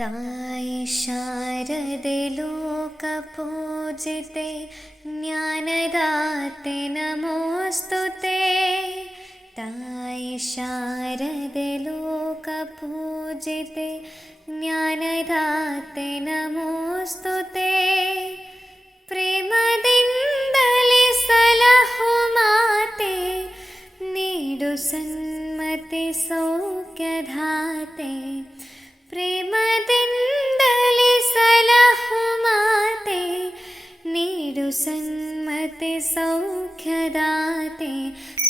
ताय शारदे लोकपूजिते ज्ञानदाते नमोऽस्तु ते। ताय शारदे लोकपूजिते ज्ञानदाते नमोऽस्तु ते। प्रेमदिन्दले सलहु माते नीडु सन्मति सौख्यधाते। ಪ್ರೇಮದಿಂದಲೇ ಸಲಹು ಮಾತೆ ನೀಡು ಸನ್ಮತಿ ಸೌಖ್ಯದಾತೆ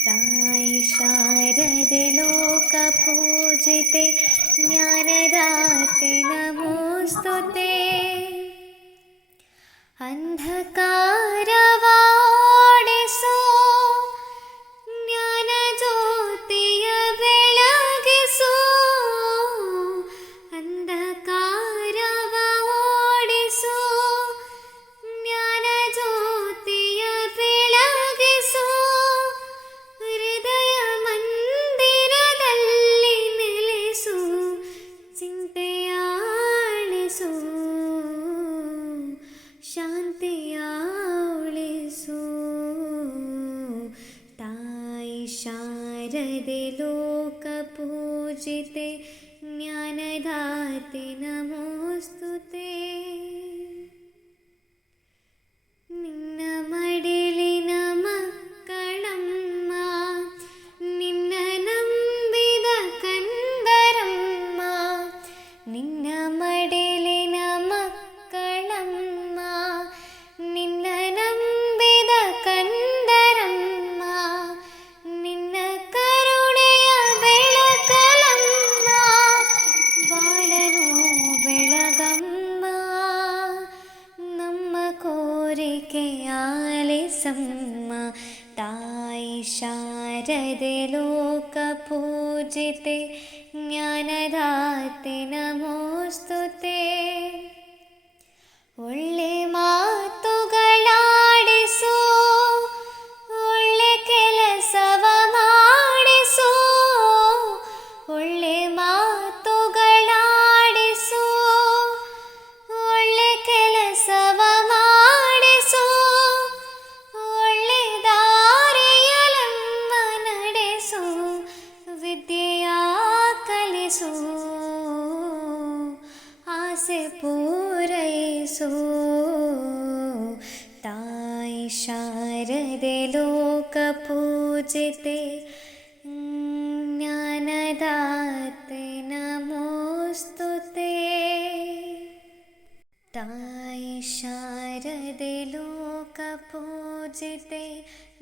ತಾಯಿ ಶಾರದೆ ಲೋಕ ಪೂಜಿತೆ ಜ್ಞಾನದಾತೆ ನಮೋಸ್ತುತೆ ಅಂಧಕಾರವಾಡಿಸೋ ನಮೋಸ್ತುತೆ ತಾಯಿ ಶಾರದೆ ಲೋಕ ಪೂಜಿತೆ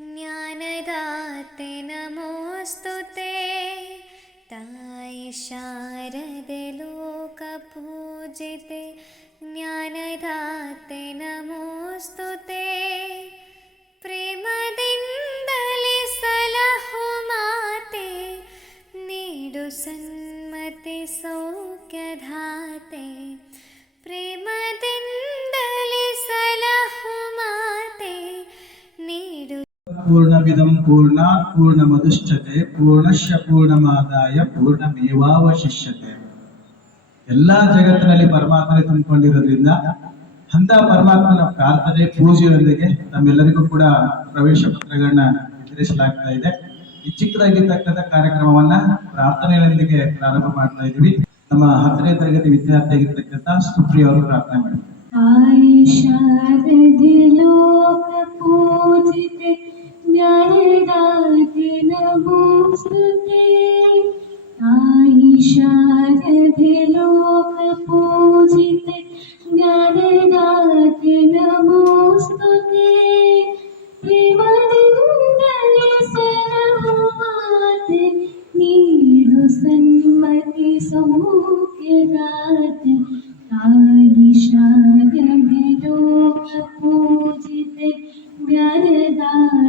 ಜ್ಞಾನದಾತೆ ನಮೋಸ್ತುತೆ ತಾಯಿ ಶಾರದೆ ಲೋಕ ಪೂಜಿತೆ ಪೂರ್ಣಮಿದಂ ಪೂರ್ಣಾತ್ ಪೂರ್ಣಮದುಷ್ಯತೆ ಪೂರ್ಣಶ್ಯ ಪೂರ್ಣಮಾದಾಯ ಪೂರ್ಣಮೇವಾವಶಿಷ್ಯತೆ ಎಲ್ಲಾ ಜಗತ್ತಿನಲ್ಲಿ ಪರಮಾತ್ಮನೆ ತುಂಬಿಕೊಂಡಿರೋದ್ರಿಂದ ಅಂತ ಪರಮಾತ್ಮನ ಪ್ರಾರ್ಥನೆ, ಪೂಜೆಯೊಂದಿಗೆ ನಮ್ಮೆಲ್ಲರಿಗೂ ಕೂಡ ಪ್ರವೇಶ ಪತ್ರಗಳನ್ನ ವಿತರಿಸಲಾಗ್ತಾ ಇದೆ. ಈ ಚಿಕ್ಕದಾಗಿರ್ತಕ್ಕಂಥ ಕಾರ್ಯಕ್ರಮವನ್ನ ಪ್ರಾರ್ಥನೆಗಳೊಂದಿಗೆ ಪ್ರಾರಂಭ ಮಾಡ್ತಾ ಇದ್ದೀವಿ. ನಮ್ಮ ಹತ್ತನೇ ತರಗತಿ ವಿದ್ಯಾರ್ಥಿಯಾಗಿರ್ತಕ್ಕಂಥ ಸುಪ್ರಿಯ ಅವರು ಪ್ರಾರ್ಥನೆ ಮಾಡಿ ತಾಯಿ ಶಾರದೆ ಲೋಕ ಪೂಜಿತೆ ಜ್ಞಾನದಾತೆ ನಮೋಸ್ತುತೆ ಸನ್ಮತಿ ಸೌಖ್ಯದಾತೆ ತಾಯಿ ಶಾರದೆ ಲೋಕ ಪೂಜಿತೆ ಜ್ಞಾನದಾತೆ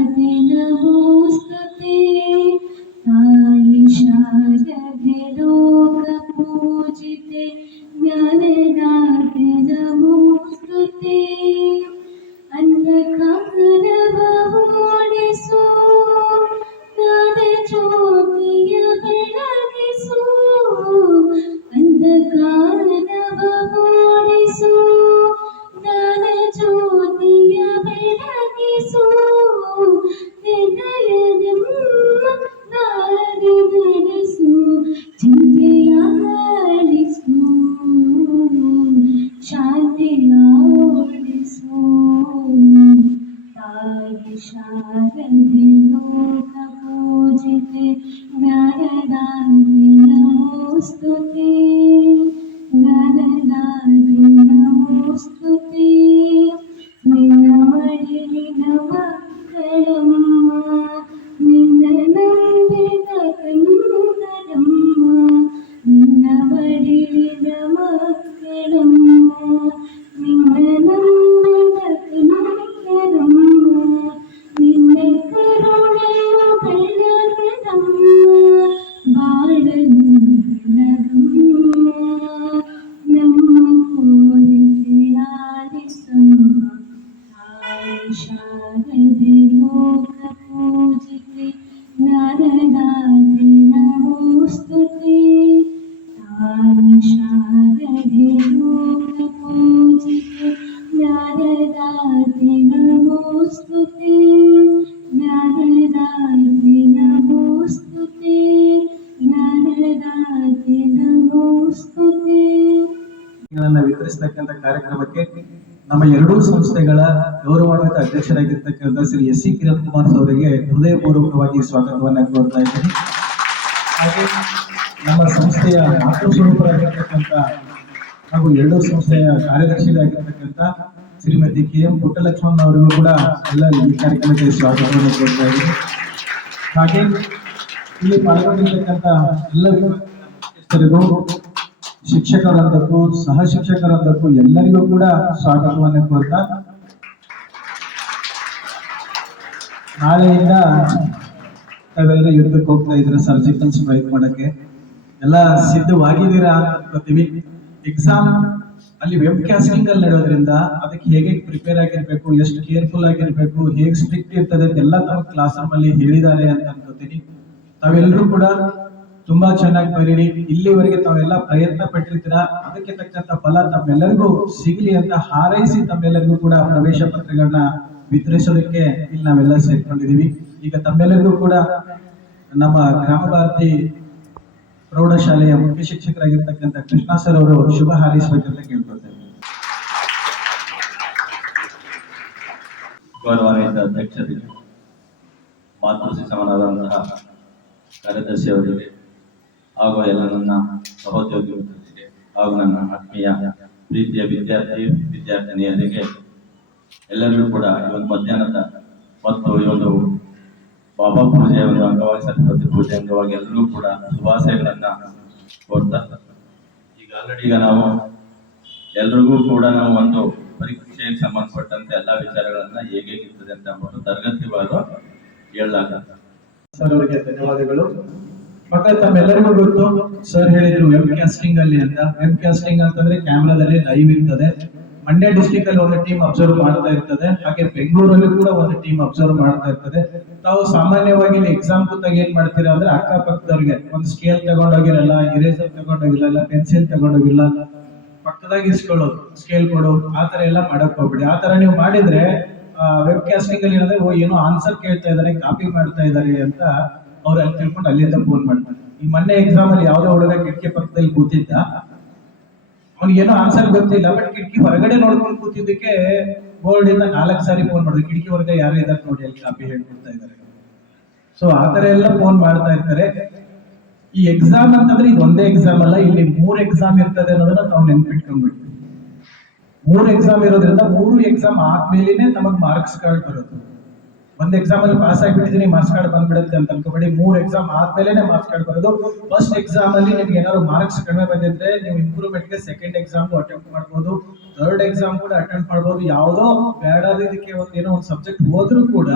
ಗೌರವಾನ್ವಿತ ಅಧ್ಯಕ್ಷರಾಗಿರ್ತಕ್ಕಂಥ ಶ್ರೀ ಎಸ್ ಸಿ ಕಿರಣ್ ಕುಮಾರ್ ಅವರಿಗೆ ಹೃದಯಪೂರ್ವಕವಾಗಿ ಸ್ವಾಗತವನ್ನು ಕೋರ್ತಾ ಇದ್ದೀನಿ. ಹಾಗೆ ನಮ್ಮ ಸಂಸ್ಥೆಯ ಮಾತೃ ಸ್ವರೂಪರಾಗಿರ್ತಕ್ಕಂಥ ಹಾಗೂ ಎರಡೂ ಸಂಸ್ಥೆಯ ಕಾರ್ಯದರ್ಶಿಗಳಾಗಿರ್ತಕ್ಕಂಥ ಶ್ರೀಮತಿ ಕೆ ಎಂ ಪುಟ್ಟಲಕ್ಷ್ಮಣ್ ಅವರಿಗೂ ಕೂಡ ಎಲ್ಲ ಈ ಕಾರ್ಯಕ್ರಮಕ್ಕೆ ಸ್ವಾಗತವನ್ನು ಕೋರ್ತಾ ಇದ್ದೀನಿ. ಹಾಗೆ ಇಲ್ಲಿ ಪಾಲ್ಗೊಂಡಿರ್ತಕ್ಕಂಥ ಎಲ್ಲ ಮುಖ್ಯಸ್ಥರಿಗೂ ಶಿಕ್ಷಕರಂದಕ್ಕೂ ಸಹ ಶಿಕ್ಷಕರಂದಕ್ಕೂ ಎಲ್ಲರಿಗೂ ಕೂಡ ಸ್ವಾಗತವನ್ನು ಕೋರ್ತಾ ನಾಳೆಯಿಂದ ತಾವೆಲ್ಲರೂ ಯುದ್ಧಕ್ಕೆ ಹೋಗ್ತಾ ಇದ್ರೆ ಸರ್ಜಿಕಲ್ ಸ್ಟ್ರೈಕ್ ಮಾಡಕ್ಕೆ. ಎಲ್ಲ ಸಿದ್ಧವಾಗಿದ್ದೀರಾ ಅಂತ ಅನ್ಕೋತೀವಿ ಎಕ್ಸಾಮ್ ಅಲ್ಲಿ ವೆಬ್ ಕ್ಯಾಸ್ಟಿಂಗ್ ಅಲ್ಲಿ ನಡೆಯೋದ್ರಿಂದ ಅದಕ್ಕೆ ಹೇಗೆ ಪ್ರಿಪೇರ್ ಆಗಿರ್ಬೇಕು, ಎಷ್ಟು ಕೇರ್ಫುಲ್ ಆಗಿರ್ಬೇಕು, ಹೇಗೆ ಸ್ಟ್ರಿಕ್ಟ್ ಇರ್ತದೆ ಅಂತೆಲ್ಲ ತಮ್ಮ ಕ್ಲಾಸ್ ರೂಮ್ ಅಲ್ಲಿ ಹೇಳಿದ್ದಾರೆ ಅಂತ ಅನ್ಕೋತೀನಿ ತಾವೆಲ್ಲರೂ ಕೂಡ ತುಂಬಾ ಚೆನ್ನಾಗಿ ಬರೀರಿ. ಇಲ್ಲಿವರೆಗೆ ತಾವೆಲ್ಲ ಪ್ರಯತ್ನ ಪಟ್ಟಿರ್ತೀರಾ? ಅದಕ್ಕೆ ತಕ್ಕಂತ ಫಲ ತಮ್ಮೆಲ್ಲರಿಗೂ ಸಿಗಲಿ ಅಂತ ಹಾರೈಸಿ ತಮ್ಮೆಲ್ಲರಿಗೂ ಕೂಡ ಪ್ರವೇಶ ಪತ್ರಗಳನ್ನ ವಿತರಿಸೋದಕ್ಕೆ ಇಲ್ಲಿ ನಾವೆಲ್ಲ ಸೇರ್ಕೊಂಡಿದೀವಿ ಈಗ ತಮ್ಮೆಲ್ಲರಿಗೂ ಕೂಡ ನಮ್ಮ ಗ್ರಾಮ ಭಾರತಿ ಪ್ರೌಢಶಾಲೆಯ ಮುಖ್ಯ ಶಿಕ್ಷಕರಾಗಿರ್ತಕ್ಕಂಥ ಕೃಷ್ಣ ಸರ್ ಅವರು ಶುಭ ಹಾರೈಸಬೇಕಂತ ಕೇಳ್ಕೊಳ್ತೇವೆ. ಗೌರವಾನ್ವಿತ ಅಧ್ಯಕ್ಷರಿಗೆ ಮಾತೃಶ್ರೀ ಸಮನಾದಂತಹ ಕಾರ್ಯದರ್ಶಿ ಅವರಿಗೆ ಹಾಗೂ ಎಲ್ಲ ನನ್ನ ಸಹೋದ್ಯೋಗಿ ಹಾಗೂ ನನ್ನ ಆತ್ಮೀಯ ಪ್ರೀತಿಯ ವಿದ್ಯಾರ್ಥಿ, ವಿದ್ಯಾರ್ಥಿನಿಯರಿಗೆ ಎಲ್ಲರಿಗೂ ಕೂಡ ಈ ಒಂದು ಮಧ್ಯಾಹ್ನದ ಮತ್ತು ಈ ಒಂದು ಬಾಬಾ ಪೂಜೆಯ ಒಂದು ಅಂಗವಾಗಿ ಸರಸ್ವತಿ ಪೂಜೆ ಅಂಗವಾಗಿ ಎಲ್ಲರೂ ಕೂಡ ಶುಭಾಶಯಗಳನ್ನ ಕೋರ್ತಾ. ಈಗ ಆಲ್ರೆಡಿ ಈಗ ನಾವು ಎಲ್ರಿಗೂ ಕೂಡ ನಾವು ಒಂದು ಪರೀಕ್ಷೆಗೆ ಸಂಬಂಧಪಟ್ಟಂತೆ ಎಲ್ಲಾ ವಿಚಾರಗಳನ್ನ ಹೇಗೆ ಇರ್ತದೆ ಅಂತ ಅಂದ್ಬಿಟ್ಟು ತರಗತಿವಾರು ಹೇಳಲಾಗ ಸರ್ ಅವರಿಗೆ ಧನ್ಯವಾದಗಳು. ಮತ್ತೆ ತಮ್ಮೆಲ್ಲರಿಗೂ ಗೊತ್ತು ಸರ್ ಹೇಳಿದ್ರು ವೆಬ್ ಕ್ಯಾಸ್ಟಿಂಗ್ ಅಲ್ಲಿ ಅಂತ. ವೆಬ್ ಕ್ಯಾಸ್ಟಿಂಗ್ ಅಂತಂದ್ರೆ ಕ್ಯಾಮ್ರಾದಲ್ಲಿ ಲೈವ್ ಇರ್ತದೆ. ಮಂಡ್ಯ ಡಿಸ್ಟಿಕ್ ಅಲ್ಲಿ ಒಂದು ಟೀಮ್ ಅಬ್ಸರ್ವ್ ಮಾಡ್ತಾ ಇರ್ತದೆ. ಹಾಗೆ ಬೆಂಗಳೂರಲ್ಲಿ ಕೂಡ ಒಂದು ಟೀಮ್ ಅಬ್ಸರ್ವ್ ಮಾಡ್ತಾ ಇರ್ತದೆ. ತಾವು ಸಾಮಾನ್ಯವಾಗಿ ಎಕ್ಸಾಮ್ ಕೂತಾಗ ಏನ್ ಮಾಡ್ತೀರಾ ಅಂದ್ರೆ ಅಕ್ಕಪಕ್ಕದವ್ರಿಗೆ ಒಂದು ಸ್ಕೇಲ್ ತಗೊಂಡೋಗಿರಲ್ಲ ಇರೇಸರ್ ತಗೊಂಡೋಗಿರಲ್ಲ ಪೆನ್ಸಿಲ್ ತಗೊಂಡೋಗಿರಲ್ಲ, ಪಕ್ಕದಾಗ ಇಸ್ಕೊಳ್ಳೋದು ಸ್ಕೇಲ್ ಕೊಡು, ಆ ತರ ಎಲ್ಲ ಮಾಡಕ್ ಹೋಗ್ಬಿಡಿ. ಆ ತರ ನೀವು ಮಾಡಿದ್ರೆ ವೆಬ್ ಕ್ಯಾಸ್ಟಿಂಗ್ ಅಲ್ಲಿ ಏನಂದ್ರೆ ಓ, ಏನೋ ಆನ್ಸರ್ ಕೇಳ್ತಾ ಇದಾರೆ ಕಾಪಿ ಮಾಡ್ತಾ ಇದಾರೆ ಅಂತ ಅವ್ರು ಅಲ್ಲಿ ತಿಳ್ಕೊಂಡು ಅಲ್ಲಿಂದ ಫೋನ್ ಮಾಡ್ತಾರೆ. ಈ ಮೊನ್ನೆ ಎಕ್ಸಾಮ್ ಅಲ್ಲಿ ಯಾವ್ದೋ ಹುಡುಗ ಕಿಟಕಿ ಪಕ್ಕದಲ್ಲಿ ಕೂತಿದ್ದ ಅವ್ನಿಗೆ ಏನೋ ಆನ್ಸರ್ ಗೊತ್ತಿಲ್ಲ ಬಟ್ ಕಿಟಕಿ ಹೊರಗಡೆ ನೋಡ್ಕೊಂಡು ಕೂತಿದ್ದಕ್ಕೆ ಬೋರ್ಡ್ ಇಂದ ನಾಲ್ಕು ಸಾರಿ ಫೋನ್ ಮಾಡಿದ್ರು. ಕಿಟಕಿ ಹೊರಗೆ ಯಾರು ಇದ್ದಾರೆ ನೋಡಿ, ಅಲ್ಲಿ ಕಾಪಿ ಹೇಳ್ಕೊಡ್ತಾ ಇದ್ದಾರೆ ಸೊ ಆ ತರ ಎಲ್ಲ ಫೋನ್ ಮಾಡ್ತಾ ಇರ್ತಾರೆ. ಈ ಎಕ್ಸಾಮ್ ಅಂತಂದ್ರೆ ಇದು ಒಂದೇ ಎಕ್ಸಾಮ್ ಅಲ್ಲ, ಇಲ್ಲಿ ಮೂರು ಎಕ್ಸಾಮ್ ಇರ್ತದೆ ಅನ್ನೋದನ್ನ ತಾವು ನೆನ್ಪಿಟ್ಕೊಂಡ್ಬಿಟ್ಟು ಮೂರು ಎಕ್ಸಾಮ್ ಇರೋದ್ರಿಂದ ಮೂರು ಎಕ್ಸಾಮ್ ಆದ್ಮೇಲೆ ನಮಗೆ ಮಾರ್ಕ್ಸ್ ಕಾರ್ಡ್ ಬರೋದು. ಒಂದ್ ಎಕ್ಸಾಮ್ ಅಲ್ಲಿ ಪಾಸ್ ಆಗಿಬಿಟ್ಟಿದೀನಿ ಮಾರ್ಕ್ಸ್ ಕಾರ್ಡ್ ಬಂದ್ಬಿಡುತ್ತೆ ಅಂತ ಅನ್ಕೋಬೇಡಿ. ಮೂರ್ ಎಕ್ಸಾಮ್ ಆದ್ಮೇಲೆನೆ ಮಾರ್ಕ್ಸ್ ಕಾರ್ಡ್ ಬರೋದು. ಫಸ್ಟ್ ಎಕ್ಸಾಮ್ ಅಲ್ಲಿ ನಿಮ್ಗೆ ಏನಾದ್ರು ಮಾರ್ಕ್ಸ್ ಕಡಿಮೆ ಬಂದಿದ್ರೆ ನೀವು ಇಂಪ್ರೂವ್ಮೆಂಟ್ಗೆ ಸೆಕೆಂಡ್ ಎಕ್ಸಾಮ್ ಅಟೆಂಪ್ಟ್ ಮಾಡ್ಬೋದು. ಥರ್ಡ್ ಎಕ್ಸಾಮ್ ಕೂಡ ಅಟೆಂಪ್ಟ್ ಮಾಡ್ಬೋದು. ಯಾವ್ದೋ ಇದಕ್ಕೆ ಒಂದ್ ಏನೋ ಒಂದು ಸಬ್ಜೆಕ್ಟ್ ಹೋದ್ರೂ ಕೂಡ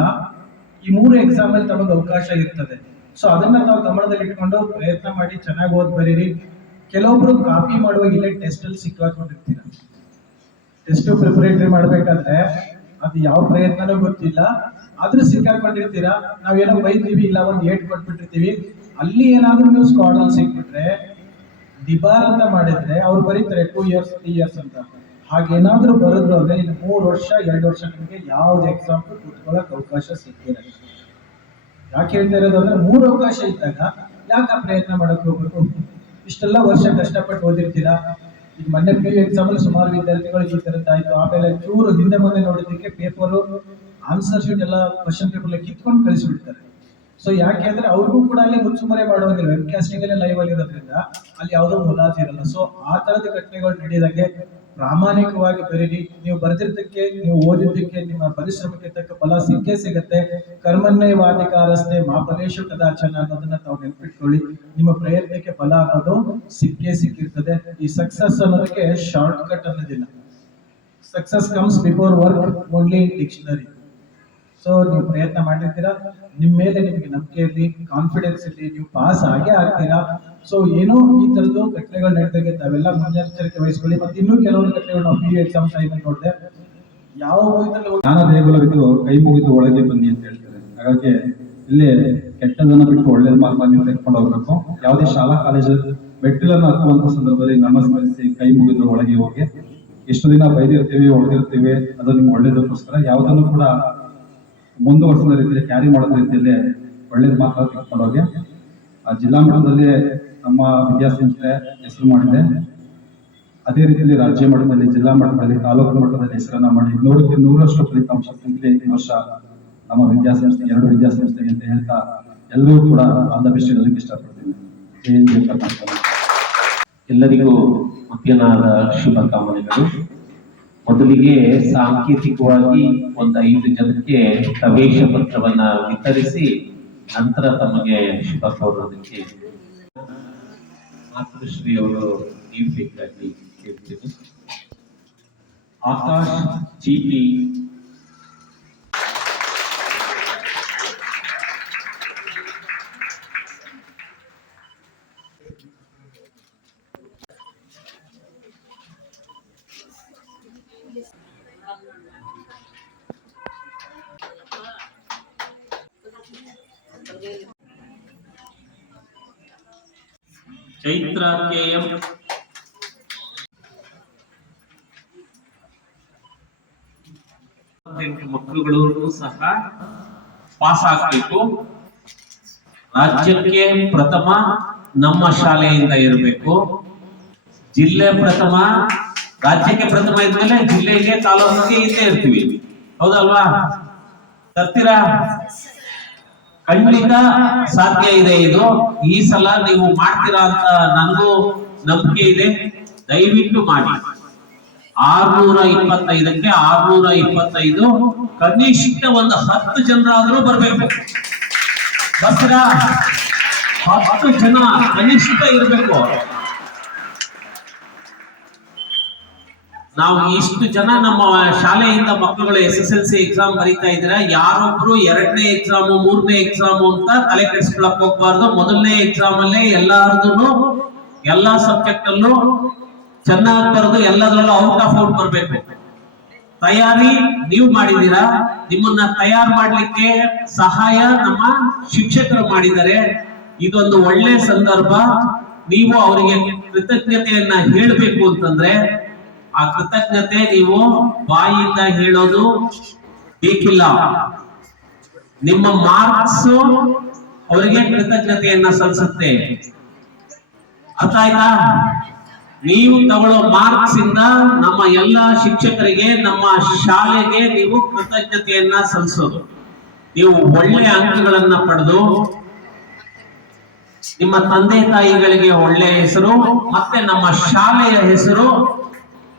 ಈ ಮೂರು ಎಕ್ಸಾಮ್ ಅಲ್ಲಿ ತಮಗೆ ಅವಕಾಶ ಇರ್ತದೆ. ಸೊ ಅದನ್ನ ತಾವು ಗಮನದಲ್ಲಿ ಇಟ್ಕೊಂಡು ಪ್ರಯತ್ನ ಮಾಡಿ, ಚೆನ್ನಾಗಿ ಓದ್ ಬರೀರಿ. ಕೆಲವೊಬ್ರು ಕಾಪಿ ಮಾಡುವಾಗ ಇಲ್ಲೇ ಟೆಸ್ಟ್ ಅಲ್ಲಿ ಸಿಕ್ಕಾಕೊಂಡಿರ್ತೀರ. ಟೆಸ್ಟ್ ಪ್ರಿಪರೇಟರಿ ಮಾಡ್ಬೇಕಾದ್ರೆ ಅದು ಯಾವ ಪ್ರಯತ್ನನೂ ಗೊತ್ತಿಲ್ಲ. ಆದ್ರೂ ಸಿಕ್ಕಾಕೊಂಡಿರ್ತೀರಾ ನಾವೇನೋ ಬೈತೀವಿ ಇಲ್ಲ ಒಂದು ಏಟ್ ಕೊಟ್ಬಿಟ್ಟಿರ್ತೀವಿ. ಅಲ್ಲಿ ಏನಾದ್ರೂ ನೀವು ಸ್ಕ್ವಾಡ್ ಅಲ್ಲಿ ಸಿಕ್ಬಿಟ್ರೆ, ದಿಬಾರ್ ಅಂತ ಮಾಡಿದ್ರೆ ಅವ್ರು ಬರೀತಾರೆ ಟೂ ಇಯರ್ಸ್ ತ್ರೀ ಇಯರ್ಸ್ ಅಂತ. ಹಾಗೇನಾದ್ರೂ ಬರೆದ್ರು ಅಂದ್ರೆ ಇನ್ನು ಮೂರು ವರ್ಷ, ಎರಡು ವರ್ಷ ನಿಮಗೆ ಯಾವ್ದು ಎಕ್ಸಾಂಪಲ್ ಕೂತ್ಕೊಳ್ಳೋಕೆ ಅವಕಾಶ ಸಿಕ್ಕಿರಲ್ಲ ಯಾಕೆ ಹೇಳ್ತಾ ಇರೋದು ಅಂದ್ರೆ ಮೂರು ಅವಕಾಶ ಇದ್ದಾಗ ಯಾಕೆ ಪ್ರಯತ್ನ ಮಾಡಕ್ ಹೋಗ್ಬೇಕು? ಇಷ್ಟೆಲ್ಲ ವರ್ಷ ಕಷ್ಟಪಟ್ಟು ಓದಿರ್ತೀರಾ? ಈಗ ಮೊನ್ನೆ ಪಿ ಯು ಎಕ್ಸಾಮ್ ಅಲ್ಲಿ ಸುಮಾರು ವಿದ್ಯಾರ್ಥಿಗಳಿಗೆ ಈ ತರದ್ದಾಯ್ತು ಆಮೇಲೆ ಚೂರು ಹಿಂದೆ ಮುಂದೆ ನೋಡಿದ್ದಕ್ಕೆ ಪೇಪರು ಆನ್ಸರ್ ಶೀಟ್ ಎಲ್ಲ ಕ್ವಶನ್ ಪೇಪರ್ ಕಿತ್ಕೊಂಡು ಕಳಿಸಿಬಿಡ್ತಾರೆ. ಸೊ ಯಾಕೆ ಅಂದ್ರೆ ಅವ್ರಿಗೂ ಕೂಡ ಅಲ್ಲಿ ಮುಚ್ಚುಮರೆ ಮಾಡೋದಿಲ್ಲ ವೆಬ್ ಕಾಸ್ಟಿಂಗ್ ಅಲ್ಲಿ ಲೈವ್ ಅಲ್ಲಿ ಅಲ್ಲಿ ಯಾವುದೋ ಮುಲಾಜಿ ಇರಲ್ಲ. ಸೊ ಆ ತರದ ಘಟನೆಗಳು ನಡೆಯದಾಗೆ ಪ್ರಾಮಾಣಿಕವಾಗಿ ಬರೀರಿ. ನೀವು ಬರೆದಿದ್ದಕ್ಕೆ, ನೀವು ಓದಿದ್ದಕ್ಕೆ, ನಿಮ್ಮ ಪರಿಶ್ರಮಕ್ಕೆ ತಕ್ಕ ಫಲ ಸಿಕ್ಕೇ ಸಿಗತ್ತೆ. ಕರ್ಮನ್ನೇ ವಾದಿಕಾರಸ್ತೆ ಮಾ ಫಲೇಶು ಕದಾಚನ ಅನ್ನೋದನ್ನ ತಾವು ನೆನ್ಪಿಟ್ಕೊಳ್ಳಿ. ನಿಮ್ಮ ಪ್ರಯತ್ನಕ್ಕೆ ಫಲ ಅನ್ನೋದು ಸಿಕ್ಕೇ ಸಿಕ್ಕಿರ್ತದೆ. ಈ ಸಕ್ಸಸ್ ಅನ್ನೋದಕ್ಕೆ ಶಾರ್ಟ್ ಕಟ್ ಅನ್ನೋದಿಲ್ಲ success comes before work only dictionary so ನೀವು ಪ್ರಯತ್ನ ಮಾಡಿರ್ತೀರಾ ನಿಮ್ಮ ಮೇಲೆ ನಿಮಗೆ ನಂಬಿಕೆ ಇರಲಿ ಕಾನ್ಫಿಡೆನ್ಸ್ ಇರಲಿ, ನೀವು ಪಾಸ್ ಆಗೇ ಆಗ್ತೀರಾ. ಸೊ ಏನೋ ಈ ತರದ್ದು ಘಟನೆಗಳು ನಡೆದಾಗೆ, ತಾವೆಲ್ಲ ಮುನ್ನೆಚ್ಚರಿಕೆ ವಹಿಸ್ಕೊಳ್ಳಿ. ಮತ್ತೆ ಇನ್ನೂ ಕೆಲವೊಂದು ಘಟನೆಗಳು ನಾವು ಪಿ ಯು ಎಕ್ಸಾಮ್ ಟೈಮ್ ನೋಡಿದೆ. ಯಾವ ಜ್ಞಾನ ದೇಗುಲವಿದು ಕೈ ಮುಗಿದು ಒಳಗೆ ಬನ್ನಿ ಅಂತ ಹೇಳ್ತಾರೆ. ಹಾಗಾಗಿ ಇಲ್ಲಿ ಕೆಟ್ಟದನ್ನ ಬಿಟ್ಟು ಒಳ್ಳೆಯ ಮಾರ್ಗ ನೀವು ತೆಗೆದುಕೊಂಡು ಹೋಗ್ಬೇಕು. ಯಾವುದೇ ಶಾಲಾ, ಕಾಲೇಜು ಮೆಟ್ಟಿಲನ್ನು ಹತ್ತುವಂತ ಸಂದರ್ಭದಲ್ಲಿ ನಮಸ್ಕರಿಸಿ ಕೈ ಮುಗಿದು ಒಳಗೆ ಹೋಗಿ. ಎಷ್ಟು ದಿನ ಬೈದಿರ್ತೀವಿ ಹೊಡೆದಿರ್ತೀವಿ ಅದು ನಿಮ್ಗೆ ಒಳ್ಳೇದಕ್ಕೋಸ್ಕರ, ಯಾವುದನ್ನು ಕೂಡ ಮುಂದುವರ್ಸದ ರೀತಿಯಲ್ಲಿ ಕ್ಯಾರಿ ಮಾಡೋ ರೀತಿಯಲ್ಲಿ ಒಳ್ಳೇದು ಮಾತ್ರ ಆ ಜಿಲ್ಲಾ ಮಟ್ಟದಲ್ಲಿ ನಮ್ಮ ವಿದ್ಯಾಸಂಸ್ಥೆ ಹೆಸರು ಮಾಡಿದೆ. ಅದೇ ರೀತಿಯಲ್ಲಿ ರಾಜ್ಯ ಮಟ್ಟದಲ್ಲಿ, ಜಿಲ್ಲಾ ಮಟ್ಟದಲ್ಲಿ, ತಾಲೂಕು ಮಟ್ಟದಲ್ಲಿ ಹೆಸರನ್ನ ಮಾಡಿ ನೂರಕ್ಕೆ ನೂರಷ್ಟು ಫಲಿತಾಂಶ ಸಿಗಲಿ ಈ ವರ್ಷ ನಮ್ಮ ವಿದ್ಯಾಸಂಸ್ಥೆ, ಎರಡು ವಿದ್ಯಾಸಂಸ್ಥೆಗೆ ಅಂತ ಹೇಳ್ತಾ ಎಲ್ಲರೂ ಕೂಡ ಆಲ್ ದ ಇಷ್ಟಪಡ್ತೀನಿ. ಎಲ್ಲರಿಗೂ ಮಧ್ಯಾಹ್ನದ ಶುಭಕಾಮನೆಗಳು. ಮೊದಲಿಗೆ ಸಾಂಕೇತಿಕವಾಗಿ ಒಂದು ಐದು ಜನಕ್ಕೆ ಪ್ರವೇಶ ಪತ್ರವನ್ನ ವಿತರಿಸಿ ನಂತರ ತಮಗೆ ಶುಭ ಕೋರೋದಕ್ಕೆ ಮಾತೃಶ್ರೀ ಅವರು ನೀಡಬೇಕಾಗಿ ಕೇಳ್ತೀನಿ ಆಕಾಶ್ ಜಿಪಿ ಹದಿನೆಂಟು ಮಕ್ಕಳುಗಳು ಸಹ ಪಾಸ್ ಆಗ್ಬೇಕು. ರಾಜ್ಯಕ್ಕೆ ಪ್ರಥಮ ನಮ್ಮ ಶಾಲೆಯಿಂದ ಇರಬೇಕು. ಜಿಲ್ಲೆ ಪ್ರಥಮ, ರಾಜ್ಯಕ್ಕೆ ಪ್ರಥಮ ಇದ್ಮೇಲೆ ಜಿಲ್ಲೆಗೆ ತಾಲೂಕಿಗೆ ಇಲ್ಲೇ ಇರ್ತೀವಿ. ಹೌದಲ್ವಾ? ತರ್ತೀರಾ ಖಂಡಿತ ಸಾಧ್ಯ ಇದೆ ಇದು. ಈ ಸಲ ನೀವು ಮಾಡ್ತೀರಾ ಅಂತ ನನಗೂ ನಂಬಿಕೆ ಇದೆ. ದಯವಿಟ್ಟು ಮಾಡಿ. ಆರ್ನೂರ ಇಪ್ಪತ್ತೈದಕ್ಕೆ ಆರ್ನೂರ ಇಪ್ಪತ್ತೈದು ಕನಿಷ್ಠ ಒಂದು ಹತ್ತು ಜನರಾದ್ರೂ ಬರ್ಬೇಕು. ದಸರಾ ಹತ್ತು ಜನ ಕನಿಷ್ಠ ಇರಬೇಕು. ನಾವು ಇಷ್ಟು ಜನ ನಮ್ಮ ಶಾಲೆಯಿಂದ ಮಕ್ಕಳು S S L C exam ಬರೀತಾ ಇದ್ದೀರಾ ಯಾರೊಬ್ರು ಎರಡನೇ ಎಕ್ಸಾಮ್ ಮೂರನೇ ಎಕ್ಸಾಮ್ ಅಂತ ತಲೆ ಕೆಡಿಸ್ಕೊಳಕ್ ಹೋಗ್ಬಾರ್ದು. ಮೊದಲನೇ ಎಕ್ಸಾಮ್ ಅಲ್ಲೇ ಎಲ್ಲಾರ್ದು ಎಲ್ಲಾ ಸಬ್ಜೆಕ್ಟ್ ಅಲ್ಲೂ ಚೆನ್ನಾಗಿ ಬರೋದು ಎಲ್ಲದರಲ್ಲೂ ಔಟ್ ಆಫ್ ಔಟ್ ಬರ್ಬೇಕು. ತಯಾರಿ ನೀವು ಮಾಡಿದೀರಾ ನಿಮ್ಮನ್ನ ತಯಾರು ಮಾಡಲಿಕ್ಕೆ ಸಹಾಯ ನಮ್ಮ ಶಿಕ್ಷಕರು ಮಾಡಿದ್ದಾರೆ. ಇದೊಂದು ಒಳ್ಳೆ ಸಂದರ್ಭ. ನೀವು ಅವರಿಗೆ ಕೃತಜ್ಞತೆಯನ್ನ ಹೇಳಬೇಕು ಅಂತಂದ್ರೆ, ಆ ಕೃತಜ್ಞತೆ ನೀವು ಬಾಯಿಂದ ಹೇಳೋದು ಬೇಕಿಲ್ಲ. ನಿಮ್ಮ ಮಾರ್ಕ್ಸ್ ಅವರಿಗೆ ಕೃತಜ್ಞತೆಯನ್ನ ಸಲ್ಲಿಸುತ್ತೆ. ಅರ್ಥ ಆಯ್ತಾ? ನೀವು ತಗೊಳ್ಳೋ ಮಾರ್ಕ್ಸ್ ಇಂದ ನಮ್ಮ ಎಲ್ಲ ಶಿಕ್ಷಕರಿಗೆ, ನಮ್ಮ ಶಾಲೆಗೆ ನೀವು ಕೃತಜ್ಞತೆಯನ್ನ ಸಲ್ಲಿಸೋದು. ನೀವು ಒಳ್ಳೆ ಅಂಕಗಳನ್ನ ಪಡೆದು, ನಿಮ್ಮ ತಂದೆ ತಾಯಿಗಳಿಗೆ ಒಳ್ಳೆ ಹೆಸರು, ಮತ್ತೆ ನಮ್ಮ ಶಾಲೆಯ ಹೆಸರು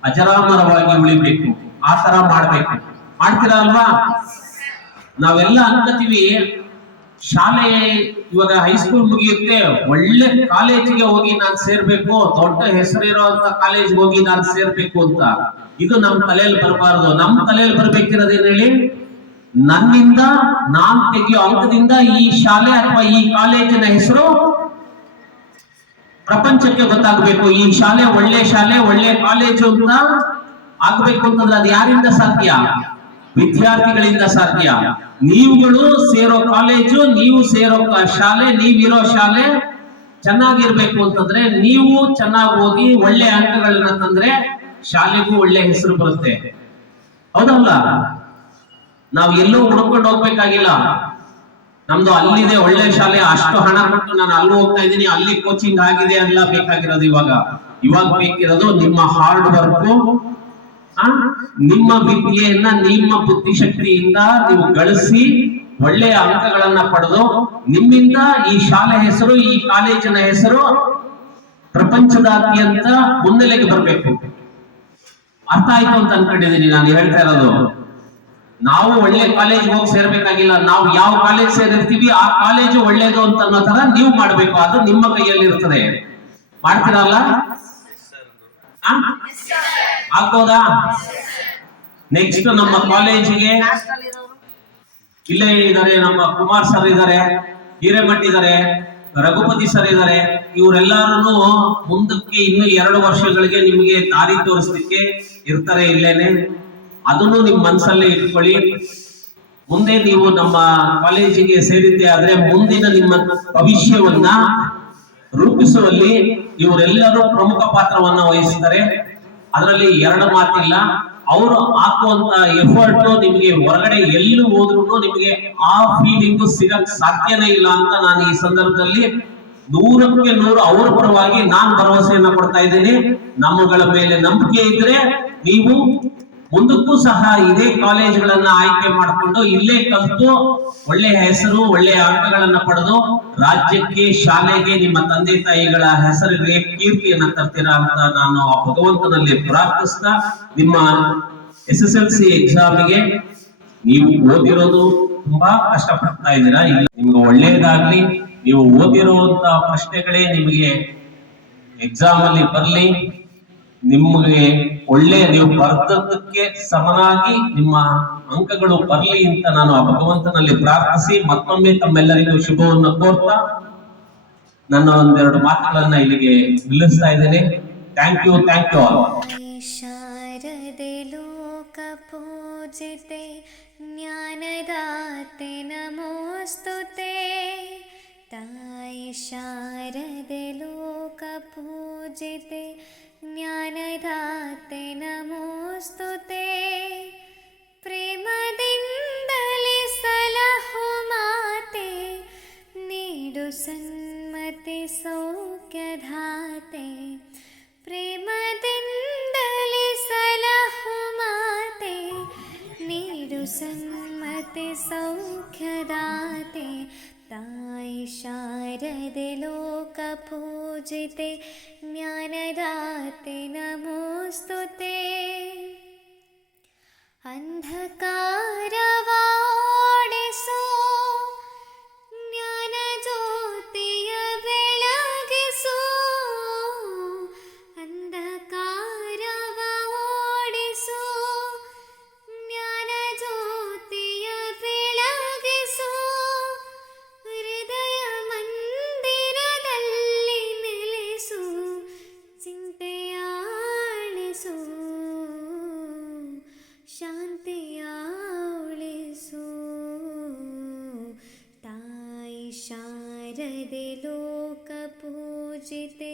ಅಜರಾಮರವಾಗಿ ಉಳಿಬೇಕು. ಆ ತರ ಮಾಡ್ಬೇಕು. ಮಾಡ್ತೀರಾ ಅಲ್ವಾ? ನಾವೆಲ್ಲ ಅನ್ಕೋತೀವಿ, ಶಾಲೆ ಇವಾಗ ಹೈಸ್ಕೂಲ್ ಮುಗಿಯುತ್ತೆ, ಒಳ್ಳೆ ಕಾಲೇಜಿಗೆ ಹೋಗಿ ನಾನು ಸೇರ್ಬೇಕು, ದೊಡ್ಡ ಹೆಸರಿರೋಂತ ಕಾಲೇಜ್ ಹೋಗಿ ನಾನು ಸೇರ್ಬೇಕು ಅಂತ. ಇದು ನಮ್ ತಲೆಯಲ್ಲಿ ಬರಬಾರ್ದು. ನಮ್ ತಲೆಯಲ್ಲಿ ಬರ್ಬೇಕಿರೋದೇನ್ ಹೇಳಿ? ನನ್ನಿಂದ ನಾನ್ ತೆಗೆಯೋ ಅಂಕದಿಂದ ಈ ಶಾಲೆ ಅಥವಾ ಈ ಕಾಲೇಜಿನ ಹೆಸರು ಪ್ರಪಂಚಕ್ಕೆ ಗೊತ್ತಾಗಬೇಕು. ಈ ಶಾಲೆ ಒಳ್ಳೆ ಶಾಲೆ, ಒಳ್ಳೆ ಕಾಲೇಜು ಅಂತ ಆಗ್ಬೇಕು ಅಂತಂದ್ರೆ ಅದು ಯಾರಿಂದ ಸಾಧ್ಯ? ವಿದ್ಯಾರ್ಥಿಗಳಿಂದ ಸಾಧ್ಯ. ನೀವುಗಳು ಸೇರೋ ಕಾಲೇಜು, ನೀವು ಸೇರೋ ಶಾಲೆ, ನೀವಿರೋ ಶಾಲೆ ಚೆನ್ನಾಗಿರ್ಬೇಕು ಅಂತಂದ್ರೆ ನೀವು ಚೆನ್ನಾಗಿ ಓದಿ ಒಳ್ಳೆ ಅಂಕಗಳನ್ನ ತಂದ್ರೆ ಶಾಲೆಗೂ ಒಳ್ಳೆ ಹೆಸರು ಬರುತ್ತೆ. ಹೌದಲ್ಲ? ನಾವು ಎಲ್ಲೂ ಹುಡ್ಕೊಂಡು ಹೋಗ್ಬೇಕಾಗಿಲ್ಲ. ನಮ್ದು ಅಲ್ಲಿದೆ ಒಳ್ಳೆ ಶಾಲೆ, ಅಷ್ಟು ಹಣ ಕೊಟ್ಟು ನಾನು ಅಲ್ಲಿ ಹೋಗ್ತಾ ಇದ್ದೀನಿ, ಅಲ್ಲಿ ಕೋಚಿಂಗ್ ಆಗಿದೆ ಅಲ್ಲ ಬೇಕಾಗಿರೋದು ಇವಾಗ. ಇವಾಗ ಬೇಕಿರೋದು ನಿಮ್ಮ ಹಾರ್ಡ್ ವರ್ಕ್ ನಿಮ್ಮ ವಿದ್ಯೆಯನ್ನ ನಿಮ್ಮ ಬುದ್ಧಿಶಕ್ತಿಯಿಂದ ನೀವು ಗಳಿಸಿ ಒಳ್ಳೆಯ ಅಂಕಗಳನ್ನ ಪಡೆದು ನಿಮ್ಮಿಂದ ಈ ಶಾಲೆ ಹೆಸರು ಈ ಕಾಲೇಜಿನ ಹೆಸರು ಪ್ರಪಂಚದಾದ್ಯಂತ ಮುನ್ನೆಲೆಗೆ ಬರಬೇಕು. ಅರ್ಥ ಆಯ್ತು ಅಂತ ಅನ್ಕೊಂಡಿದ್ದೀನಿ ನಾನು ಹೇಳ್ತಾ ಇರೋದು. ನಾವು ಒಳ್ಳೆ ಕಾಲೇಜ್ ಹೋಗಿ ಸೇರ್ಬೇಕಾಗಿಲ್ಲ. ನಾವು ಯಾವ ಕಾಲೇಜ್ ಸೇರಿರ್ತೀವಿ ಆ ಕಾಲೇಜು ಒಳ್ಳೇದು ಅಂತ ಅನ್ನೋ ತರ ನೀವು ಮಾಡ್ಬೇಕು. ಅದು ನಿಮ್ಮ ಕೈಯಲ್ಲಿ ಇರ್ತದೆ ಮಾಡ್ತೀರಲ್ಲ ಆಗ್ಬೋದಾ? ನೆಕ್ಸ್ಟ್ ನಮ್ಮ ಕಾಲೇಜಿಗೆ ಇಲ್ಲೇ ಇದ್ದಾರೆ, ನಮ್ಮ ಕುಮಾರ್ ಸರ್ ಇದ್ದಾರೆ, ಹಿರೇಮಠ್ ಇದ್ದಾರೆ, ರಘುಪತಿ ಸರ್ ಇದ್ದಾರೆ. ಇವರೆಲ್ಲರೂ ಮುಂದಕ್ಕೆ ಇನ್ನು ಎರಡು ವರ್ಷಗಳಿಗೆ ನಿಮಗೆ ದಾರಿ ತೋರಿಸ್ಲಿಕ್ಕೆ ಇರ್ತಾರೆ ಇಲ್ಲೇನೆ. ಅದನ್ನು ನಿಮ್ ಮನಸ್ಸಲ್ಲೇ ಇಟ್ಕೊಳ್ಳಿ. ಮುಂದೆ ನೀವು ನಮ್ಮ ಕಾಲೇಜಿಗೆ ಸೇರಿದ್ದೆ ಆದ್ರೆ ಮುಂದಿನ ನಿಮ್ಮ ಭವಿಷ್ಯವನ್ನ ರೂಪಿಸುವಲ್ಲಿ ಇವರೆಲ್ಲರೂ ಪ್ರಮುಖ ಪಾತ್ರವನ್ನ ವಹಿಸ್ತಾರೆ. ಅದರಲ್ಲಿ ಎರಡು ಮಾತಿಲ್ಲ. ಅವರು ಹಾಕುವಂತ ಎಫರ್ಟ್ ನಿಮಗೆ ಹೊರಗಡೆ ಎಲ್ಲಿ ಹೋದ್ರು ನಿಮಗೆ ಆ ಫೀಲಿಂಗ್ ಸಿಗಕ್ ಸಾಧ್ಯನೇ ಇಲ್ಲ ಅಂತ ನಾನು ಈ ಸಂದರ್ಭದಲ್ಲಿ ನೂರಕ್ಕೆ ನೂರು ಅವ್ರ ಪರವಾಗಿ ನಾನು ಭರವಸೆಯನ್ನ ಕೊಡ್ತಾ ಇದ್ದೀನಿ. ನಮ್ಮಗಳ ಮೇಲೆ ನಂಬಿಕೆ ಇದ್ರೆ ನೀವು ಮುಂದಕ್ಕೂ ಸಹ ಇದೇ ಕಾಲೇಜ್ಗಳನ್ನ ಆಯ್ಕೆ ಮಾಡಿಕೊಂಡು ಇಲ್ಲೇ ಕಲಿತು ಒಳ್ಳೆಯ ಹೆಸರು ಒಳ್ಳೆಯ ಅಂಕಗಳನ್ನ ಪಡೆದು ರಾಜ್ಯಕ್ಕೆ, ಶಾಲೆಗೆ, ನಿಮ್ಮ ತಂದೆ ತಾಯಿಗಳ ಹೆಸರಿಗೆ ಕೀರ್ತಿಯನ್ನ ತರ್ತೀರಾ ಅಂತ ನಾನು ಆ ಭಗವಂತನಲ್ಲಿ ಪ್ರಾರ್ಥಿಸ್ತಾ ನಿಮ್ಮ ಎಸ್ ಎಸ್ ಎಲ್ ಸಿ ಎಕ್ಸಾಮಿಗೆ ನೀವು ಓದಿರೋದು ತುಂಬಾ ಕಷ್ಟಪಡ್ತಾ ಇದ್ದೀರಾ? ಇಲ್ಲ, ನಿಮ್ಗೆ ಒಳ್ಳೇದಾಗ್ಲಿ, ನೀವು ಓದಿರುವಂತ ಪ್ರಶ್ನೆಗಳೇ ನಿಮಗೆ ಎಕ್ಸಾಮ್ ಅಲ್ಲಿ ಬರ್ಲಿ. ನಿಮಗೆ ಒಳ್ಳೆಯ ನೀವು ಬರ್ದದ್ದಕ್ಕೆ ಸಮನಾಗಿ ನಿಮ್ಮ ಅಂಕಗಳು ಬರಲಿ ಅಂತ ನಾನು ಆ ಭಗವಂತನಲ್ಲಿ ಪ್ರಾರ್ಥಿಸಿ ಮತ್ತೊಮ್ಮೆ ತಮ್ಮೆಲ್ಲರಿಗೂ ಶುಭವನ್ನು ಕೋರ್ತಾ ನನ್ನ ಒಂದೆರಡು ಮಾತುಗಳನ್ನ ಇಲ್ಲಿಗೆ ನಿಲ್ಲಿಸ್ತಾ ಇದ್ದೇನೆ. Thank you thank you all Sharade ಲೋಕ ಪೂಜಿತೆ, ಜ್ಞಾನದಾತೆ ನಮೋಸ್ತುತೆ. ತಾಯಿ ಶಾರದೆ ಲೋಕ ಪೂಜಿತೆ मते सौख्यदाते तानि शारदि लोकपूजिते ज्ञानराति नमोऽस्तु ते। अन्धकार ತಾಯಿ ಶಾರದೆ ಲೋಕ ಪೂಜಿತೆ